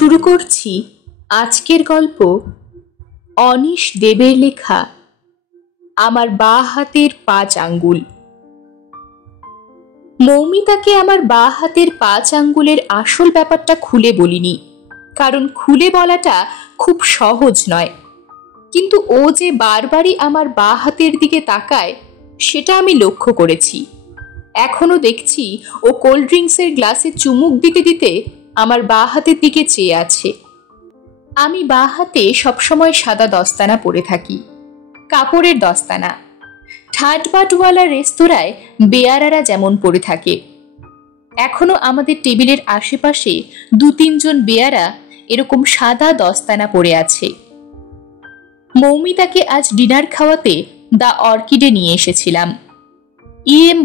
শুরু করছি আজকের গল্প অনিশ দেবের লেখা আমার বাঁ হাতের 5 আঙ্গুল। মৌমিতাকে আমার বাঁ হাতের 5 আঙ্গুলের আসল ব্যাপারটা খুলে বলিনি, কারণ খুলে বলাটা খুব সহজ নয়। কিন্তু ও যে বারবারই আমার বাঁ হাতের দিকে তাকায় সেটা আমি লক্ষ্য করেছি। এখনো দেখছি ও কোল্ড ড্রিঙ্কসের গ্লাসে চুমুক দিতে দিতে আমার বাঁ হাতের দিকে চেয়ে আছে। আমি বাঁ হাতে সবসময় সাদা দস্তানা পরে থাকি, কাপড়ের দস্তানা। ঠাটবাটওয়ালা রেস্তোরাঁয় বেয়ারারা যেমন পরে থাকে। এখনো আমাদের টেবিলের আশেপাশে 2-3 জন বেয়ারা এরকম সাদা দস্তানা পরে আছে। মৌমিতাকে আজ ডিনার খাওয়াতে দ্য অর্কিডে নিয়ে এসেছিলাম।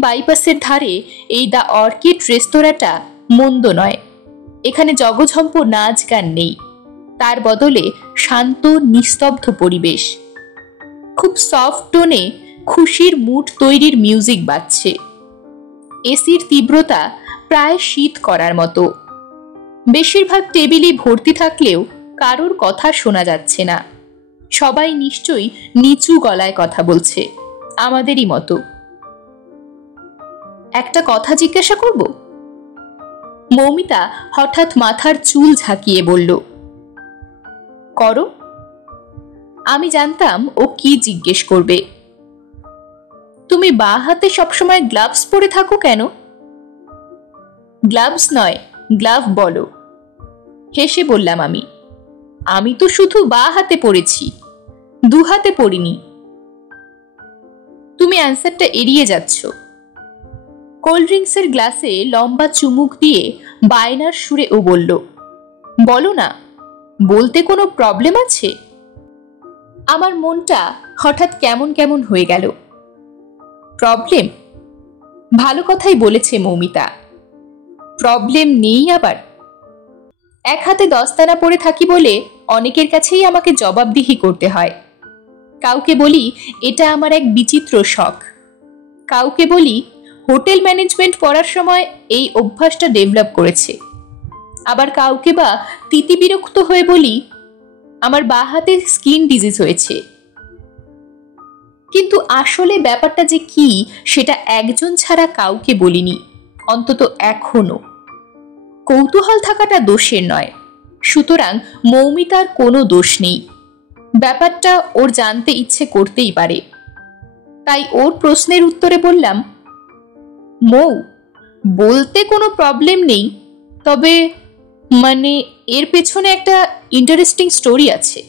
বাইপাসের ধারে এই দ্য অর্কিড রেস্তোরাঁটা মন্দ নয়। এখানে জগঝম্প নাচ গান নেই, তার বদলে শান্ত নিস্তব্ধ পরিবেশ। খুব সফট টোনে খুশির মুড তৈরির মিউজিক বাজছে। এসির তীব্রতা প্রায় শীত করার মতো। বেশিরভাগ টেবিলই ভর্তি থাকলেও কারোর কথা শোনা যাচ্ছে না। সবাই নিশ্চয়ই নিচু গলায় কথা বলছে, আমাদেরই মতো। একটা কথা জিজ্ঞাসা করব? মৌমিতা হঠাৎ মাথার চুল ঝাঁকিয়ে বলল, করো। আমি জানতাম ও কি জিজ্ঞেস করবে। তুমি বাঁ হাতে সবসময় গ্লাভস পরে থাকো কেন? গ্লাভস নয়, গ্লাভ বলো। হেসে বললাম আমি। আমি তো শুধু বাঁ হাতে পরেছি, 2 হাতে পরিনি। তুমি অ্যান্সারটা এড়িয়ে যাচ্ছ। কোল্ড ড্রিঙ্কসের গ্লাসে লম্বা চুমুক দিয়ে বায়নার সুরে ও বলল, বলো না, বলতে কোনো প্রবলেম আছে? আমার মনটা হঠাৎ কেমন কেমন হয়ে গেল। প্রবলেম? ভালো কথাই বলেছে মৌমিতা। প্রবলেম নেই আবার? এক হাতে দস্তানা পরে থাকি বলে অনেকের কাছেই আমাকে জবাবদিহি করতে হয়। কাউকে বলি এটা আমার এক বিচিত্র শখ, কাউকে বলি হোটেল ম্যানেজমেন্ট পড়ার সময় এই অভ্যাসটা ডেভেলপ করেছে, আবার কাউকে বা তিতিবিরক্ত হয়ে বলি আমার বাঁ হাতে স্কিন ডিজিজ হয়েছে। কিন্তু আসলে ব্যাপারটা যে কি সেটা একজন ছাড়া কাউকে বলিনি, অন্তত এখনো। কৌতূহল থাকাটা দোষের নয়, সুতরাং মৌমিতার কোনো দোষ নেই। ব্যাপারটা ওর জানতে ইচ্ছে করতেই পারে। তাই ওর প্রশ্নের উত্তরে বললাম, মৌ, বলতে কোনো প্রবলেম নেই, তবে মানে এর পেছনে একটা ইন্টারেস্টিং স্টোরি আছে।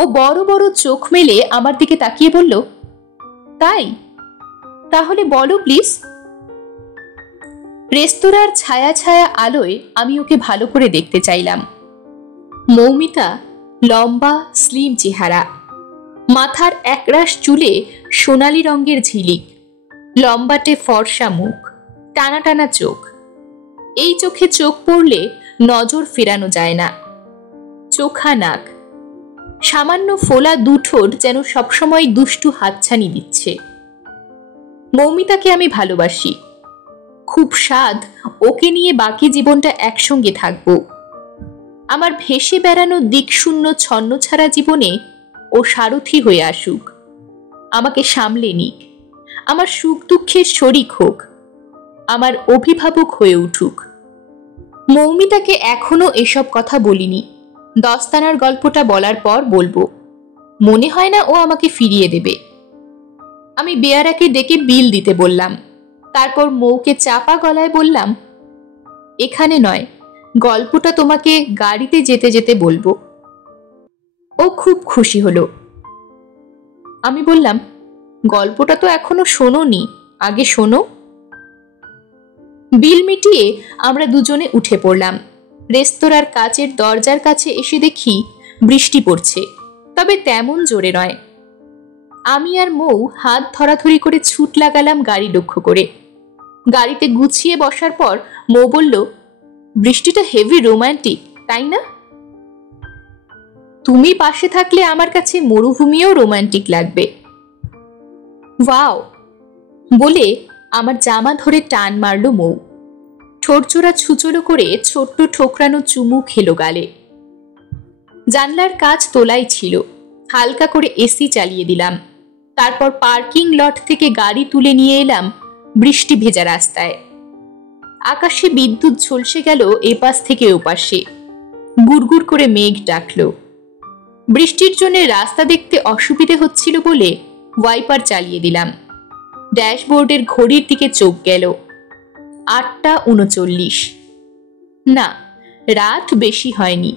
ও বড় বড় চোখ মেলে আমার দিকে তাকিয়ে বলল, তাই? তাহলে বলো প্লিজ। রেস্তোরাঁর ছায়া ছায়া আলোয় আমি ওকে ভালো করে দেখতে চাইলাম। মৌমিতা লম্বা, স্লিম চেহারা, মাথার একরাশ চুলে সোনালি রঙের ঝিলিক, লম্বাটে ফর্সা মুখ, টানা টানা চোখ। এই চোখে চোখ পড়লে নজর ফেরানো যায় না। চোখা নাক, সামান্য ফোলা 2 ঠোঁট যেন সবসময় দুষ্টু হাতছানি দিচ্ছে। মৌমিতাকে আমি ভালোবাসি। খুব স্বাদ ওকে নিয়ে বাকি জীবনটা একসঙ্গে থাকবো। আমার ভেসে বেড়ানো দিকশূন্য ছন্নছাড়া জীবনে ও সারথি হয়ে আসুক, আমাকে সামলে নিক, আমার সুখ দুঃখের শরিক হোক, আমার অভিভাবক হয়ে উঠুক। মৌমিতাকে এখনো এসব কথা বলিনি। দস্তানার গল্পটা বলার পর বলবো। মনে হয় না ও আমাকে ফিরিয়ে দেবে। আমি বেয়ারাকে ডেকে বিল দিতে বললাম। তারপর মৌকে চাপা গলায় বললাম, এখানে নয়, গল্পটা তোমাকে গাড়িতে যেতে যেতে বলবো। ও খুব খুশি হলো। আমি বললাম, গল্পটা তো এখনো শোনোনি, আগে শোনো। বিল মিটিয়ে আমরা দুজনে উঠে পড়লাম। রেস্তোরাঁর কাচের দরজার কাছে এসে দেখি বৃষ্টি পড়ছে, তবে তেমন জোরে নয়। আমি আর মৌ হাত ধরাধরি করে ছুট লাগালাম গাড়ি লক্ষ্য করে। গাড়িতে গুছিয়ে বসার পর মৌ বলল, বৃষ্টিটা হেভি রোমান্টিক, তাই না? তুমি পাশে থাকলে আমার কাছে মরুভূমিও রোমান্টিক লাগবে। ওয়াও বলে আমার জামা ধরে টান মারল মৌ। ঠোঁটজোড়া ছুচলো করে ছোট্ট ঠোকরানো চুমু খেলো গালে। জানলার কাজ তোলাই ছিল, হালকা করে এসি চালিয়ে দিলাম। তারপর পার্কিং লট থেকে গাড়ি তুলে নিয়ে এলাম বৃষ্টি ভেজা রাস্তায়। আকাশে বিদ্যুৎ ঝলসে গেল এপাশ থেকে ওপাশে, গুড়গুড় করে মেঘ ডাকল। বৃষ্টির জন্য রাস্তা দেখতে অসুবিধে হচ্ছিল বলে ওয়াইপার চালিয়ে দিলাম। ড্যাশবোর্ডের ঘড়ির দিকে চোখ গেল, 8:39। না, রাত বেশি হয়নি,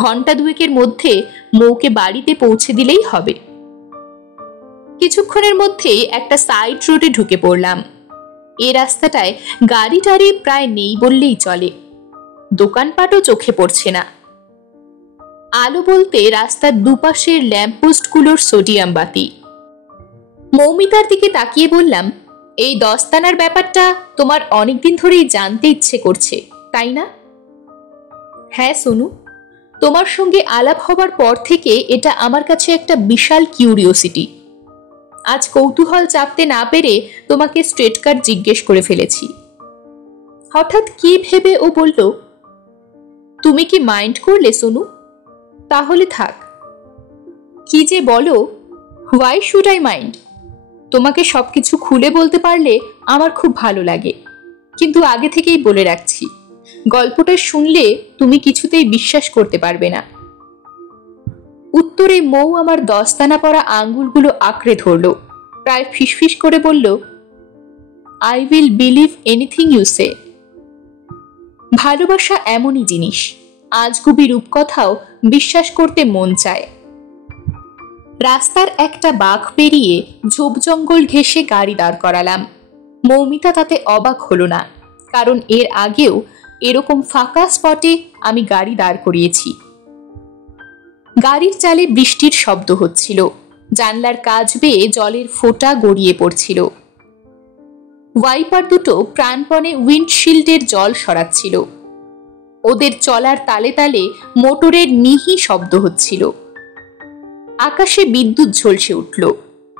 ঘন্টা দুয়েকের মধ্যে মৌকে বাড়িতে পৌঁছে দিলেই হবে। কিছুক্ষণের মধ্যেই একটা সাইড রোডে ঢুকে পড়লাম। এ রাস্তাটায় গাড়ি টাড়ি প্রায় নেই বললেই চলে, দোকানপাটও চোখে পড়ছে না। আলো বলতে রাস্তার দুপাশের ল্যাম্পপোস্টগুলোর সোডিয়াম বাতি। মৌমিতার দিকে তাকিয়ে বললাম, এই দস্তানার ব্যাপারটা তোমার অনেকদিন ধরেই জানতে ইচ্ছে করছে, তাই না? হ্যাঁ সোনু, তোমার সঙ্গে আলাপ হবার পর থেকে এটা আমার কাছে একটা বিশাল কিউরিওসিটি। আজ কৌতূহল চাপতে না পেরে তোমাকে স্ট্রেট কাট জিজ্ঞেস করে ফেলেছি। হঠাৎ কি ভেবে ও বলল, তুমি কি মাইন্ড করলে সোনু? তাহলে থাক। কি যে বলো, হোয়াই শুড আই মাইন্ড? তোমাকে সবকিছু খুলে বলতে পারলে আমার খুব ভালো লাগে, কিন্তু আগে থেকেই বলে রাখছি, গল্পটা শুনলে তুমি কিছুতেই বিশ্বাস করতে পারবে না। উত্তরে মৌ আমার দস্তানা পরা আঙ্গুলগুলো আঁকড়ে ধরল, প্রায় ফিসফিস করে বলল, I will believe anything you say. ভালোবাসা এমনই জিনিস, আজগুবি রূপকথাও বিশ্বাস করতে মন চায়। রাস্তার একটা বাঁক পেরিয়ে ঝোপ জঙ্গল ঘেঁষে গাড়ি দাঁড় করালাম। মৌমিতা তাতে অবাক হলো না, কারণ এর আগেও এরকম ফাঁকা স্পটে আমি গাড়ি দাঁড় করিয়েছি। গাড়ির চালে বৃষ্টির শব্দ হচ্ছিল, জানলার কাজ বেয়ে জলের ফোঁটা গড়িয়ে পড়ছিল। ওয়াইপার দুটো প্রাণপণে উইন্ডশিল্ডের জল সরাচ্ছিল। ওদের চলার তালে তালে মোটরের মিহি শব্দ হচ্ছিল। আকাশে বিদ্যুৎ ঝলসে উঠল,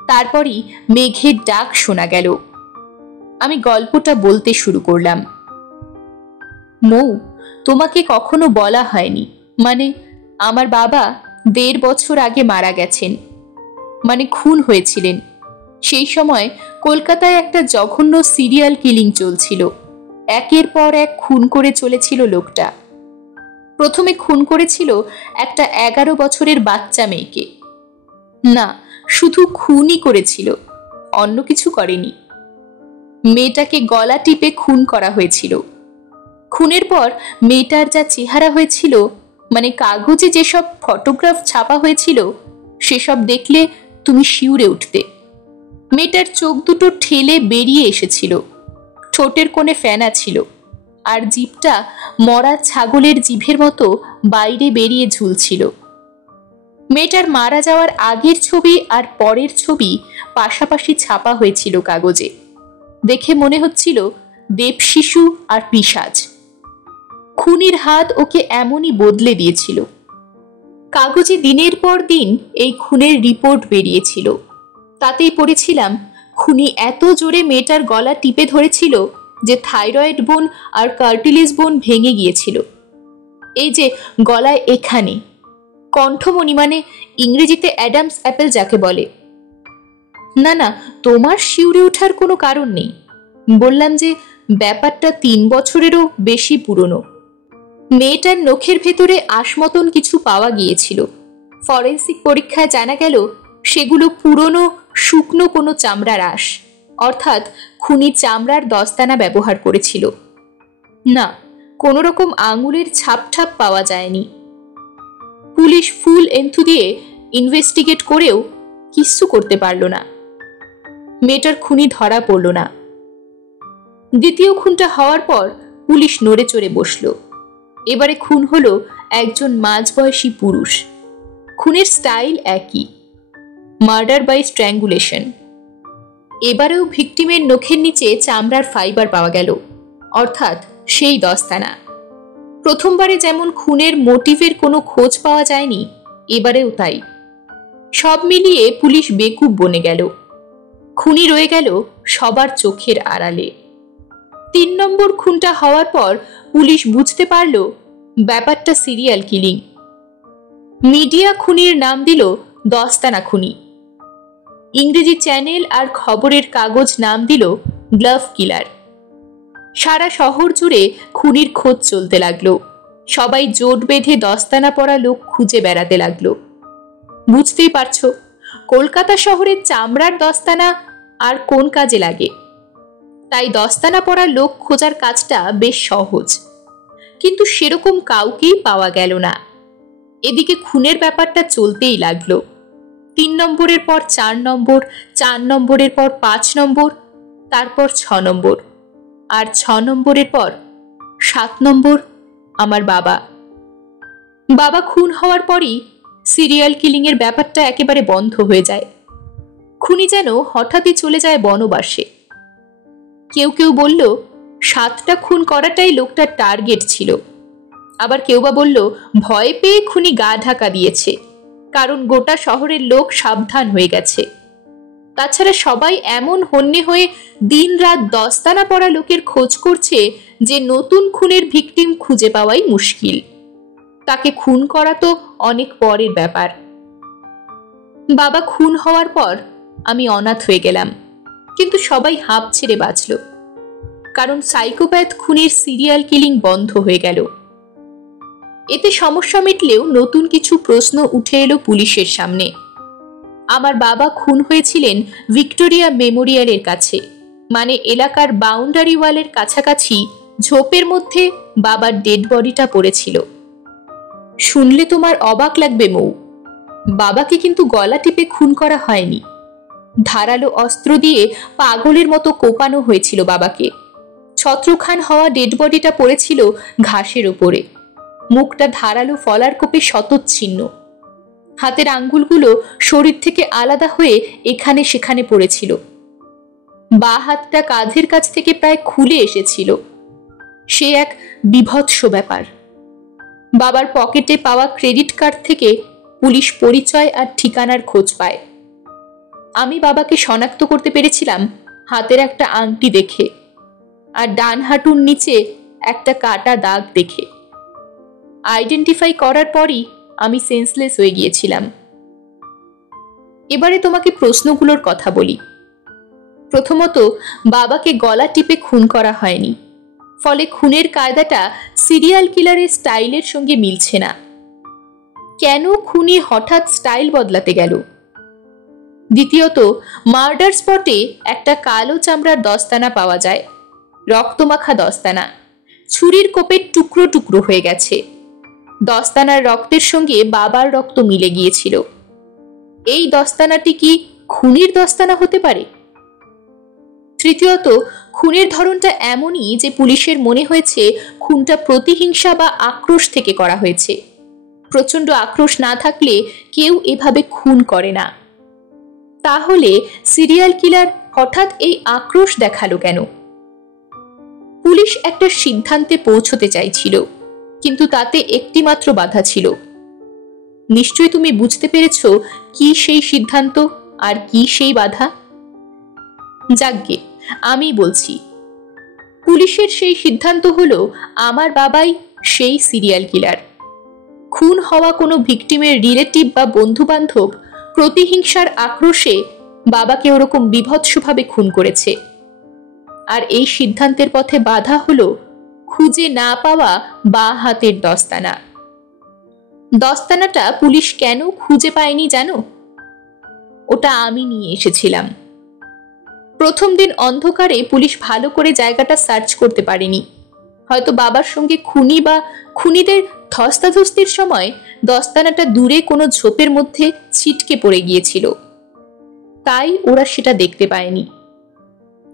তারপরই মেঘের ডাক শোনা গেল। আমি গল্পটা বলতে শুরু করলাম। মৌ, তোমাকে কখনো বলা হয়নি, মানে আমার বাবা 1.5 বছর আগে মারা গেছেন, মানে খুন হয়েছিলেন। সেই সময় কলকাতায় একটা জঘন্য সিরিয়াল কিলিং চলছিল, একের পর এক খুন করে চলেছিল লোকটা। প্রথমে খুন করেছিল একটা 11 বছরের বাচ্চা মেয়েকে। না, শুধু খুনই করেছিল, অন্য কিছু করেনি। মেয়েটাকে গলা টিপে খুন করা হয়েছিল। খুনের পর মেয়েটার যা চেহারা হয়েছিল, মানে কাগজে যেসব ফটোগ্রাফ ছাপা হয়েছিল, সেসব দেখলে তুমি শিউরে উঠতে। মেয়েটার চোখ দুটো ঠেলে বেরিয়ে এসেছিল, ঠোঁটের কোণে ফেনা ছিল, আর জিভটা মরা ছাগলের জিভের মতো বাইরে বেরিয়ে ঝুলছিল। মেয়েটার মারা যাওয়ার আগের ছবি আর পরের ছবি পাশাপাশি ছাপা হয়েছিল কাগজে। দেখে মনে হচ্ছিল দেবশিশু আর পিশাচ। খুনির হাত ওকে এমনই বদলে দিয়েছিল। কাগজে দিনের পর দিন এই খুনের রিপোর্ট বেরিয়েছিল। তাতেই পড়েছিলাম, খুনি এত জোরে মেয়েটার গলা টিপে ধরেছিল যে থাইরয়েড বোন আর কার্টিলেজ বোন ভেঙে গিয়েছিল। এই যে গলায় এখানে কণ্ঠমণি, মানে ইংরেজিতে অ্যাডামস অ্যাপেল যাকে বলে। না না, তোমার শিউরে ওঠার কোনো কারণ নেই। বললাম যে ব্যাপারটা 3 বছরেরও বেশি পুরনো। মেয়েটার নখের ভেতরে আশমতন কিছু পাওয়া গিয়েছিল। ফরেন্সিক পরীক্ষায় জানা গেল সেগুলো পুরনো শুকনো কোনো চামড়ার আঁশ, অর্থাৎ খুনি চামড়ার দস্তানা ব্যবহার করেছিল। না, কোনো রকম আঙুলের ছাপ পাওয়া যায়নি। পুলিশ ফুল এন্থু দিয়ে ইনভেস্টিগেট করেও কিচ্ছু করতে পারল না। মেয়েটার খুনি ধরা পড়ল না। দ্বিতীয় খুনটা হওয়ার পর পুলিশ নড়ে চড়ে বসল। এবারে খুন হলো একজন মাঝবয়সী পুরুষ। খুনের স্টাইল একই, মার্ডার বাই স্ট্র্যাঙ্গুলেশন। এবারেও ভিকটিমের নখের নিচে চামড়ার ফাইবার পাওয়া গেল, অর্থাৎ সেই দস্তানা। প্রথমবারে যেমন খুনের মোটিভের কোনো খোঁজ পাওয়া যায়নি, এবারেও তাই। সব মিলিয়ে পুলিশ বেকুব বনে গেল। খুনি রয়ে গেল সবার চোখের আড়ালে। 3 নম্বর খুনটা হওয়ার পর পুলিশ বুঝতে পারল ব্যাপারটা সিরিয়াল কিলিং। মিডিয়া খুনির নাম দিল দস্তানা খুনি, ইংরেজি চ্যানেল আর খবরের কাগজ নাম দিল গ্লাভ কিলার। সারা শহর জুড়ে খুনির খোঁজ চলতে লাগলো। সবাই জোট বেঁধে দস্তানা পরা লোক খুঁজে বেড়াতে লাগলো। বুঝতেই পারছো কলকাতা শহরের চামড়ার দস্তানা আর কোন কাজে লাগে। তাই দস্তানা পরা লোক খোঁজার কাজটা বেশ সহজ, কিন্তু সেরকম কাউকেই পাওয়া গেল না। এদিকে খুনের ব্যাপারটা চলতেই লাগলো। 3 নম্বরের পর 4 নম্বর, 4 নম্বরের পর 5 নম্বর, তারপর 6 নম্বর, আর 6 নম্বরের পর 7 নম্বর আমার বাবা। বাবা খুন হওয়ার পরই সিরিয়াল কিলিং এর ব্যাপারটা একেবারে বন্ধ হয়ে যায়। খুনি যেন হঠাৎই চলে যায় বনবাসে। কেউ কেউ বলল 7টা খুন করাটাই লোকটার টার্গেট ছিল। আবার কেউ বা বলল ভয় পেয়ে খুনি গা ঢাকা দিয়েছে, কারণ গোটা শহরের লোক সাবধান হয়ে গেছে। তাছাড়া সবাই এমন হন্যে হয়ে দিনরাত দস্তানা পরা লোকের খোঁজ করছে যে নতুন খুনের ভিকটিম খুঁজে পাওয়াই মুশকিল। তাকে খুন করা তো অনেক পরের ব্যাপার। বাবা খুন হওয়ার পর আমি অনাথ হয়ে গেলাম, কিন্তু সবাই হাঁপ ছেড়ে বাঁচল, কারণ সাইকোপ্যাথ খুনের সিরিয়াল কিলিং বন্ধ হয়ে গেল। এতে সমস্যা মিটলেও নতুন কিছু প্রশ্ন উঠে এলো পুলিশের সামনে। আমার বাবা খুন হয়েছিলেন ভিক্টোরিয়া মেমোরিয়ালের কাছে, মানে এলাকার বাউন্ডারি ওয়ালের কাছাকাছি ঝোপের মধ্যে বাবার ডেড বডিটা পড়েছিল। শুনলে তোমার অবাক লাগবে মৌ, বাবাকে কিন্তু গলা টিপে খুন করা হয়নি। ধারালো অস্ত্র দিয়ে পাগলের মতো কোপানো হয়েছিল বাবাকে। ছত্রখান হওয়া ডেড বডিটা পড়েছিল ঘাসের ওপরে, মুখটা ধারালো ফলার কোপে শতচ্ছিন্ন। হাতের আঙ্গুলগুলো শরীর থেকে আলাদা হয়ে এখানে সেখানে পড়েছিল। বাঁ হাতটা কাঁধের কাছ থেকে প্রায় খুলে এসেছিল। সে এক বীভৎস ব্যাপার। বাবার পকেটে পাওয়া ক্রেডিট কার্ড থেকে পুলিশ পরিচয় আর ঠিকানার খোঁজ পায়। আমি বাবাকে শনাক্ত করতে পেরেছিলাম হাতের একটা আংটি দেখে, আর ডান হাঁটুর নিচে একটা কাটা দাগ দেখে। আইডেন্টিফাই করার পরই আমি সেন্সলেস হয়ে গিয়েছিলাম। এবারে তোমাকে প্রশ্নগুলোর কথা বলি। প্রথমত, বাবাকে গলা টিপে খুন করা হয়নি, ফলে খুনের কায়দাটা সিরিয়াল কিলারের স্টাইলের সঙ্গে মিলছে না। কেন খুনি হঠাৎ স্টাইল বদলাতে গেল? দ্বিতীয়ত, মার্ডার স্পটে একটা কালো চামড়ার দস্তানা পাওয়া যায়, রক্তমাখা দস্তানা, ছুরির কোপের টুকরো টুকরো হয়ে গেছে। দস্তানার রক্তের সঙ্গে বাবার রক্ত মিলে গিয়েছিল। এই দস্তানাটি কি খুনির দস্তানা হতে পারে? তৃতীয়ত, খুনের ধরনটা এমনই যে পুলিশের মনে হয়েছে খুনটা প্রতিহিংসা বা আক্রোশ থেকে করা হয়েছে। প্রচণ্ড আক্রোশ না থাকলে কেউ এভাবে খুন করে না। তাহলে সিরিয়াল কিলার হঠাৎ এই আক্রোশ দেখালো কেন? পুলিশ একটা সিদ্ধান্তে পৌঁছতে চাইছিল, কিন্তু তাতে একটি মাত্র বাধা ছিল। নিশ্চয়ই তুমি বুঝতে পেরেছ কি সেই সিদ্ধান্ত আর কি সেই বাধা। যাকগে, আমি বলছি। পুলিশের সেই সিদ্ধান্ত হলো আমার বাবাই সেই সিরিয়াল কিলার। খুন হওয়া কোনো ভিকটিমের রিলেটিভ বা বন্ধু বান্ধব প্রতিহিংসার আক্রোশে বাবাকে ওরকম বীভৎসভাবে খুন করেছে। আর এই সিদ্ধান্তের পথে বাধা হলো খুঁজে না পাওয়া বাঁ হাতের দস্তানা। দস্তানাটা পুলিশ কেন খুঁজে পায়নি জানো? ওটা আমি নিয়ে এসেছিলাম। প্রথম দিন অন্ধকারে পুলিশ ভালো করে জায়গাটা সার্চ করতে পারেনি। হয়তো বাবার সঙ্গে খুনি বা খুনিদের ধস্তাধস্তির সময় দস্তানাটা দূরে কোনো ঝোপের মধ্যে ছিটকে পড়ে গিয়েছিল, তাই ওরা সেটা দেখতে পায়নি।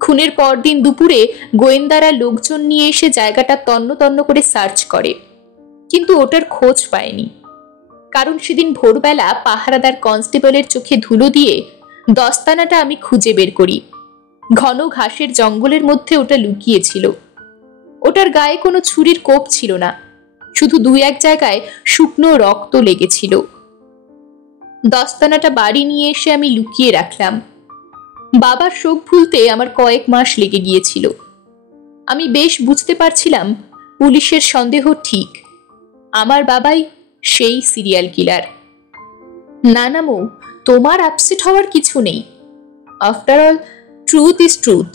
খুনের পরদিন দুপুরে গোয়েন্দারা লোকজন নিয়ে এসে জায়গাটা তন্ন তন্ন করে সার্চ করে, কিন্তু ওটার খোঁজ পায়নি। কারণ সেদিন ভোরবেলা পাহারাদার কনস্টেবলের চোখে ধুলো দিয়ে দস্তানাটা আমি খুঁজে বের করি। ঘন ঘাসের জঙ্গলের মধ্যে ওটা লুকিয়েছিল। ওটার গায়ে কোনো ছুরির কোপ ছিল না, শুধু 2-1 জায়গায় শুকনো রক্ত লেগেছিল। দস্তানাটা বাড়ি নিয়ে এসে আমি লুকিয়ে রাখলাম। বাবার শোক ভুলতে আমার কয়েক মাস লেগে গিয়েছিল। আমি বেশ বুঝতে পারছিলাম পুলিশের সন্দেহ ঠিক, আমার বাবাই সেই সিরিয়াল কিলার। না না মৌ, তোমার আপসেট হওয়ার কিছু নেই। After all truth is truth.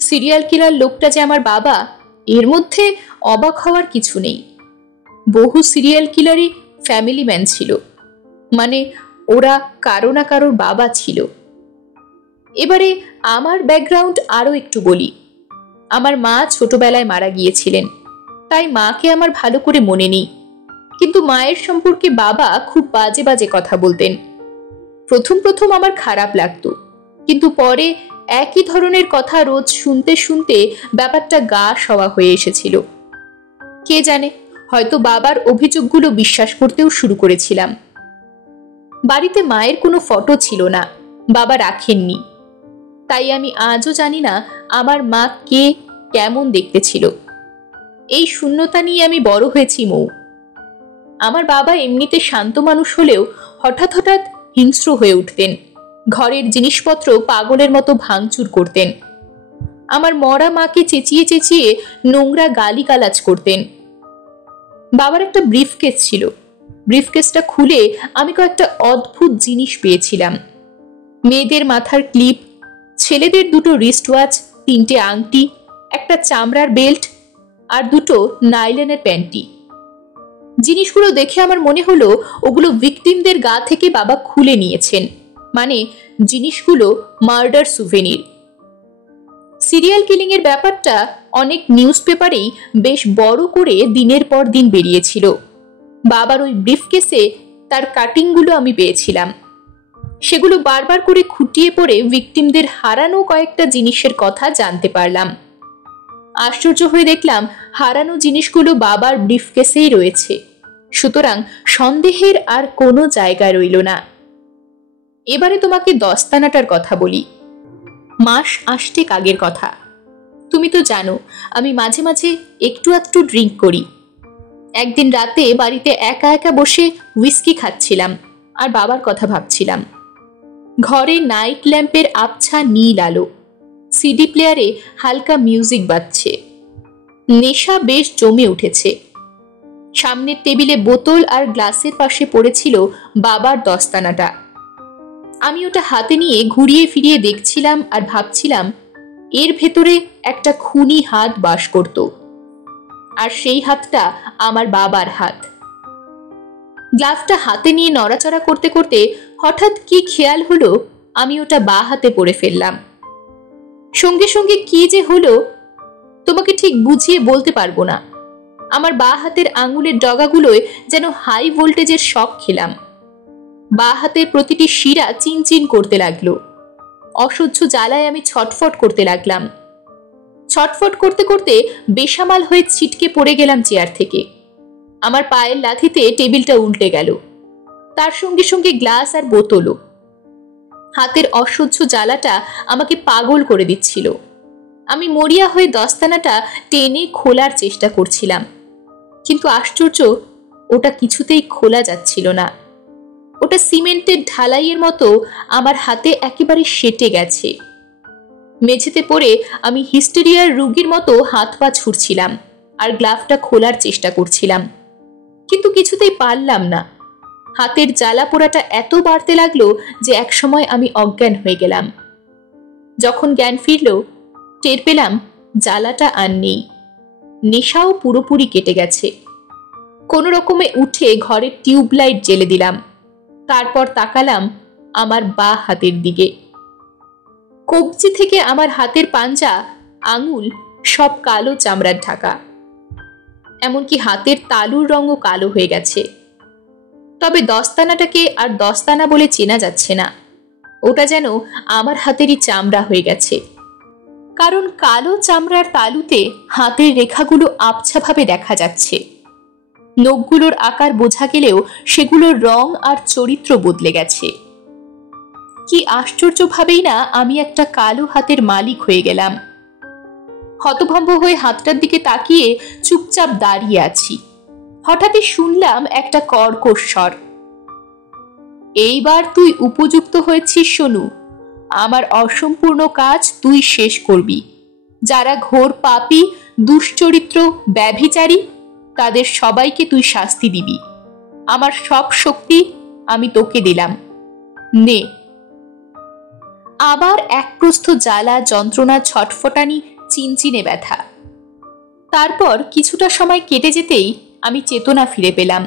Serial killer লোকটা যে আমার বাবা, এর মধ্যে অবাক হওয়ার কিছু নেই। বহু সিরিয়াল কিলারই ফ্যামিলি ম্যান ছিল, মানে ওরা কারো না কারোর বাবা ছিল। এবারে আমার ব্যাকগ্রাউন্ড আরও একটু বলি। আমার মা ছোটবেলায় মারা গিয়েছিলেন, তাই মাকে আমার ভালো করে মনে নেই, কিন্তু মায়ের সম্পর্কে বাবা খুব বাজে বাজে কথা বলতেন। প্রথম প্রথম আমার খারাপ লাগতো, কিন্তু পরে একই ধরনের কথা রোজ শুনতে শুনতে ব্যাপারটা গা সওয়া হয়ে এসেছিল। কে জানে, হয়তো বাবার অভিযোগগুলো বিশ্বাস করতেও শুরু করেছিলাম। বাড়িতে মায়ের কোনো ফটো ছিল না, বাবা রাখেননি, তাই আমি আজও জানি না আমার মা কে, কেমন দেখতে ছিল। এই শূন্যতা নিয়ে আমি বড় হয়েছি মৌ। আমার বাবা এমনিতে শান্ত মানুষ হলেও হঠাৎ হঠাৎ হিংস্র হয়ে উঠতেন, ঘরের জিনিসপত্র পাগলের মতো ভাঙচুর করতেন, আমার মরা মাকে চেঁচিয়ে চেঁচিয়ে নোংরা গালিগালাজ করতেন। বাবার একটা ব্রিফকেস ছিল, ব্রিফকেসটা খুলে আমি কয়েকটা অদ্ভুত জিনিস পেয়েছিলাম। মেয়েদের মাথার ক্লিপ, ছেলেদের দুটো রিস্ট ওয়াচ, 3টে আংটি, একটা চামড়ার বেল্ট আর 2টো নাইলনের প্যান্টি। জিনিসগুলো দেখে আমার মনে হলো ওগুলো ভিকটিমদের গা থেকে বাবা খুলে নিয়েছেন, মানে জিনিসগুলো মার্ডার সুভেনির। সিরিয়াল কিলিং এর ব্যাপারটা অনেক নিউজ পেপারেই বেশ বড় করে দিনের পর দিন বেরিয়েছিল। বাবার ওই ব্রিফকেসে তার কাটিংগুলো আমি পেয়েছিলাম। সেগুলো বারবার করে খুঁটিয়ে পড়ে ভিকটিমদের হারানো কয়েকটা জিনিসের কথা জানতে পারলাম। আশ্চর্য হয়ে দেখলাম হারানো জিনিসগুলো বাবার ব্রিফকেসেই রয়েছে, সুতরাং সন্দেহের আর কোনো জায়গা রইল না। এবারে তোমাকে দস্তানাটার কথা বলি। মাস আষ্টেক আগের কথা। তুমি তো জানো আমি মাঝে মাঝে একটু আধটু ড্রিঙ্ক করি। একদিন রাতে বাড়িতে একা একা বসে হুইস্কি খাচ্ছিলাম আর বাবার কথা ভাবছিলাম। ঘরে নাইট ল্যাম্পের আবছা নীল আলো, সিডি প্লেয়ারে হালকা মিউজিক বাজছে, নেশা বেশ জমে উঠেছে। সামনের টেবিলে বোতল আর গ্লাসের পাশে পড়েছিল বাবার দস্তানাটা। আমি ওটা হাতে নিয়ে ঘুরিয়ে ফিরিয়ে দেখছিলাম আর ভাবছিলাম এর ভেতরে একটা খুনি হাত বাস করত, আর সেই হাতটা আমার বাবার হাত। গ্লাসটা হাতে নিয়ে নড়াচড়া করতে করতে হঠাৎ কি খেয়াল হলো আমি ওটা বাঁ হাতে পড়ে ফেললাম। সঙ্গে সঙ্গে কি যে হলো তোমাকে ঠিক বুঝিয়ে বলতে পারবো না। আমার বাঁ হাতের আঙুলের ডগাগুলোয় যেন হাই ভোল্টেজের শক খেলাম। বাঁ হাতের প্রতিটি শিরা চিনচিন করতে লাগলো। অসহ্য জ্বালায় আমি ছটফট করতে লাগলাম। ছটফট করতে করতে বেসামাল হয়ে ছিটকে পড়ে গেলাম চেয়ার থেকে। আমার পায়ের লাথিতে টেবিলটা উল্টে গেল, তার সঙ্গে সঙ্গে গ্লাস আর বোতলও। হাতের অসহ্য জ্বালাটা আমাকে পাগল করে দিচ্ছিল। আমি মরিয়া হয়ে দস্তানাটা টেনে খোলার চেষ্টা করছিলাম, কিন্তু আশ্চর্য, ওটা কিছুতেই খোলা যাচ্ছিল না। ওটা সিমেন্টের ঢালাইয়ের মতো আমার হাতে একেবারে সেটে গেছে। মেঝেতে পড়ে আমি হিস্টেরিয়ার রোগীর মতো হাত পা ছুড়ছিলাম আর গ্লাভটা খোলার চেষ্টা করছিলাম, কিন্তু কিছুতেই পারলাম না। হাতের জ্বালা পোড়াটা এত বাড়তে লাগলো যে একসময় আমি অজ্ঞান হয়ে গেলাম। যখন জ্ঞান ফিরল টের পেলাম জ্বালাটা আর নেই, নেশাও পুরোপুরি কেটে গেছে। কোনো রকমে উঠে ঘরের টিউবলাইট জ্বেলে দিলাম, তারপর তাকালাম আমার বাঁ হাতের দিকে। কবজি থেকে আমার হাতের পাঞ্জা, আঙুল সব কালো চামড়ার ঢাকা, এমনকি হাতের তালুর রঙও কালো হয়ে গেছে। তবে দস্তানাটাকে আর দস্তানা বলে চেনা যাচ্ছে না, ওটা যেন আমার হাতেরই চামড়া হয়ে গেছে। কারণ কালো চামড়ার তালুতে হাতের রেখাগুলো আবছাভাবে দেখা যাচ্ছে। নখগুলোর আকার বোঝা গেলেও সেগুলোর রং আর চরিত্র বদলে গেছে। কি আশ্চর্যভাবেই না আমি একটা কালো হাতের মালিক হয়ে গেলাম। হতভম্ব হয়ে হাতটার দিকে তাকিয়ে চুপচাপ দাঁড়িয়ে আছি। হঠাৎই শুনলাম একটা কর্কশ স্বর, এইবার তুই উপযুক্ত হয়েছিস সোনু, আমার অসম্পূর্ণ কাজ তুই শেষ করবি। যারা ঘোর পাপী, দুশ্চরিত্র, ব্যভিচারী, তাদের সবাইকে তুই শাস্তি দিবি। আমার সব শক্তি আমি তোকে দিলাম, নে। আবার এক প্রস্থ জ্বালা, যন্ত্রণা, ছটফটানি, চিনচিনে ব্যথা। তারপর কিছুটা সময় কেটে যেতেই আমি চেতনা ফিরে পেলাম।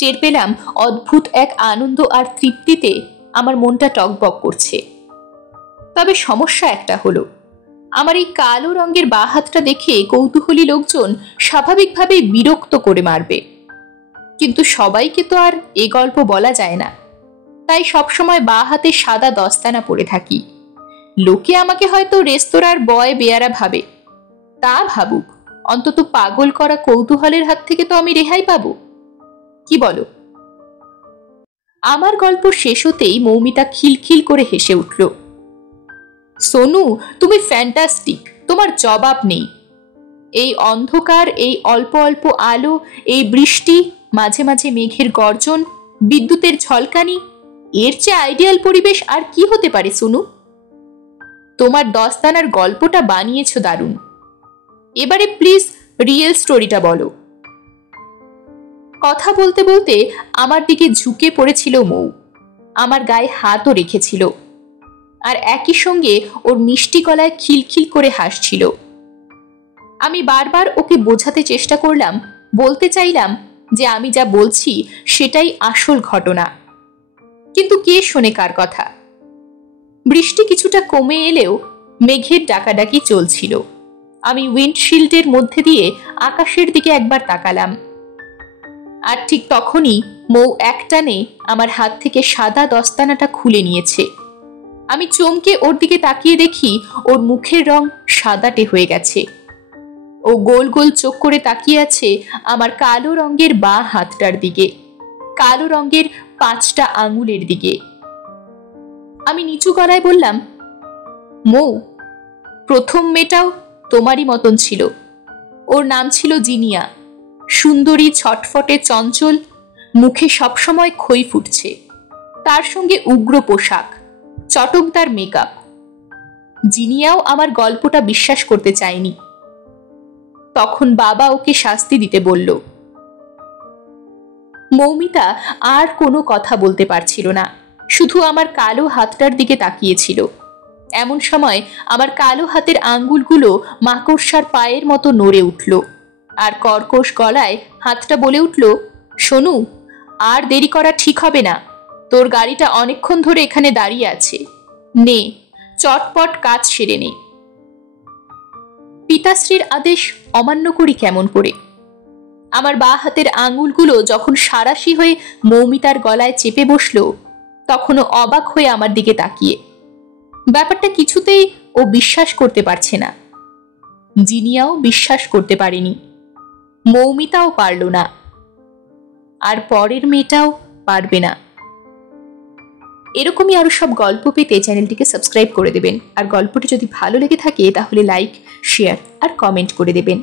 টের পেলাম অদ্ভুত এক আনন্দ আর তৃপ্তিতে আমার মনটা টকবক করছে। তবে সমস্যা একটা হলো, আমার এই কালো রঙের বাঁ হাতটা দেখে কৌতূহলী লোকজন স্বাভাবিকভাবেই বিরক্ত করে মারবে, কিন্তু সবাইকে তো আর এ গল্প বলা যায় না। তাই সবসময় বাঁ হাতে সাদা দস্তানা পরে থাকি। লোকে আমাকে হয়তো রেস্তোরাঁর বয় বেয়ারা ভাবে, তা ভাবুক, অন্তত পাগল করা কৌতূহলের হাত থেকে তো আমি রেহাই পাবো, কি বলো? আমার গল্প শেষ হতেই মৌমিতা খিলখিল করে হেসে উঠল। সোনু, তুমি ফ্যান্টাস্টিক, তোমার জবাব নেই। এই অন্ধকার, এই অল্প অল্প আলো, এই বৃষ্টি, মাঝে মাঝে মেঘের গর্জন, বিদ্যুতের ঝলকানি, এর চেয়ে আইডিয়াল পরিবেশ আর কি হতে পারে সোনু? তোমার দস্তানার গল্পটা বানিয়েছ দারুণ। এবারে প্লিজ রিয়েল স্টোরিটা বলো। কথা বলতে বলতে আমার দিকে ঝুঁকে পড়েছিল মৌ, আমার গায়ে হাতও রেখেছিল, আর একই সঙ্গে ওর মিষ্টি গলায় খিলখিল করে হাসছিল। আমি বারবার ওকে বোঝাতে চেষ্টা করলাম, বলতে চাইলাম যে আমি যা বলছি সেটাই আসল ঘটনা, কিন্তু কে শোনে কার কথা? বৃষ্টি কিছুটা কমে এলেও মেঘের ডাকাডাকি চলছিল। আমি উইন্ডশিল্ডের মধ্যে দিয়ে আকাশের দিকে একবার তাকালাম, আর ঠিক তখনই মৌ একটানে আমার হাত থেকে সাদা দস্তানাটা খুলে নিয়েছে। আমি চমকে ওর দিকে তাকিয়ে দেখি ওর মুখের রং সাদাটে হয়ে গেছে। ও গোল গোল চোখ করে তাকিয়ে আছে আমার কালো রঙের বাঁ হাতটার দিকে, কালো রঙের 5টা আঙুলের দিকে। আমি নিচু গলায় বললাম, মৌ, প্রথম মেয়েটাও তোমারই মতন ছিল। ওর নাম ছিল জিনিয়া। সুন্দরী, ছটফটে, চঞ্চল, মুখে সবসময় খই ফুটছে, তার সঙ্গে উগ্র পোশাক, চটকদার মেকআপ। জিনিয়াও আমার গল্পটা বিশ্বাস করতে চায়নি। তখন বাবা ওকে শাস্তি দিতে বলল। মৌমিতা আর কোনো কথা বলতে পারছিল না, শুধু আমার কালো হাতটার দিকে তাকিয়েছিল। এমন সময় আমার কালো হাতের আঙ্গুলগুলো মাকড়সার পায়ের মতো নড়ে উঠল, আর কর্কশ গলায় হাতটা বলে উঠল, সোনু, আর দেরি করা ঠিক হবে না। তোর গাড়িটা অনেকক্ষণ ধরে এখানে দাঁড়িয়ে আছে, নে, চটপট কাজ সেরে নে। পিতাশ্রীর আদেশ অমান্য করি কেমন করে? আমার বাঁ হাতের আঙ্গুলগুলো যখন সারাশি হয়ে মৌমিতার গলায় চেপে বসল, তখনও অবাক হয়ে আমার দিকে তাকিয়ে। ব্যাপারটা কিছুতেই ও বিশ্বাস করতে পারছে না। জিনিয়াও বিশ্বাস করতে পারেনি, মৌমিতাও পারল না, আর পরের মেয়েটাও পারবে না। এরকমই আরো সব গল্প পেতে চ্যানেলটিকে সাবস্ক্রাইব করে দেবেন, আর গল্পটি যদি ভালো লেগে থাকে তাহলে লাইক, শেয়ার আর কমেন্ট করে দেবেন।